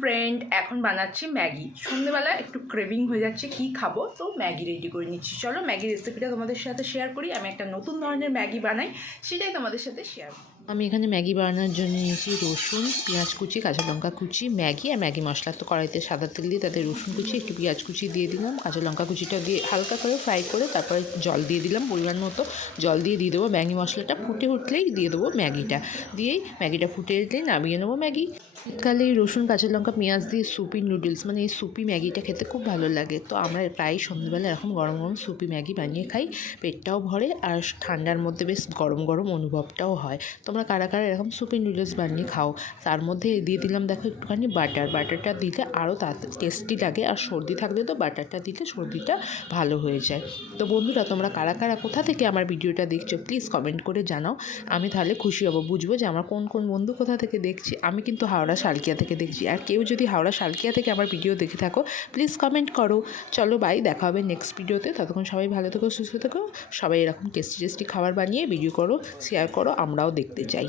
Friend, এখন বানাচ্ছি Maggi. সন্ধ্যেবেলা একটু ক্রেভিং হয়ে যাচ্ছে কি খাবো, তো ম্যাগি রেডি করে নিচ্ছি। চলো ম্যাগি রেসিপিটা তোমাদের সাথে শেয়ার করি। আমি একটা নতুন ধরনের ম্যাগি বানাই, সেটাই তোমাদের সাথে শেয়ার করি। আমি এখানে ম্যাগি বানানোর জন্য নিয়েছি রসুন, পেঁয়াজ কুচি, কাঁচা লঙ্কা কুচি, ম্যাগি আর ম্যাগি মশলা। তো কড়াইতে সাদা তেল দিয়ে তাতে রসুন কুচি, একটু পেঁয়াজ কুচি দিয়ে দিলাম, কাঁচা লঙ্কা কুচিটা দিয়ে হালকা করে ফ্রাই করে তারপরে জল দিয়ে দিলাম, পরিমাণ মতো জল দিয়ে দেবো ম্যাগি মশলাটা। ফুটে উঠলেই দিয়ে দেবো ম্যাগিটা, দিয়েই ম্যাগিটা ফুটে উঠলেই নামিয়ে নেবো ম্যাগি। শীতকালে এই রসুন, কাঁচা লঙ্কা, পেঁয়াজ দিয়ে সুপি নুডলস মানে এই সুপি ম্যাগিটা খেতে খুব ভালো লাগে। তো আমরা প্রায় সন্ধ্যেবেলা এরকম গরম গরম সুপি ম্যাগি বানিয়ে খাই, পেটটাও ভরে আর ঠান্ডার মধ্যে বেশ গরম গরম অনুভবটাও হয়। তোমরা কারা কারা এরকম সুপি নুডলস বানিয়ে খাও। তার মধ্যে দিয়ে দিলাম দেখো একটুখানি বাটারটা দিলে আরও টেস্টি লাগে, আর সর্দি থাকলে তো বাটারটা দিলে সর্দিটা ভালো হয়ে যায়। তো বন্ধুরা, তোমরা কারা কারা কোথা থেকে আমার ভিডিওটা দেখছো প্লিজ কমেন্ট করে জানাও, আমি তাহলে খুশি হব, বুঝবো যে আমার কোন কোন বন্ধু কোথা থেকে দেখছি। আমি কিন্তু হাওড়া শালকিয়া থেকে দেখছি, আর কেউ যদি হাওড়া শালকিয়া থেকে আমার ভিডিও দেখে থাকো প্লিজ কমেন্ট করো। চলো বাই, দেখা হবে নেক্সট ভিডিওতে। ততক্ষণ সবাই ভালো থেকো, সুস্থ থেকো। সবাই এরকম টেস্টি টেস্টি খাবার বানিয়ে ভিডিও করো, শেয়ার করো, আমরাও দেখতে চাই।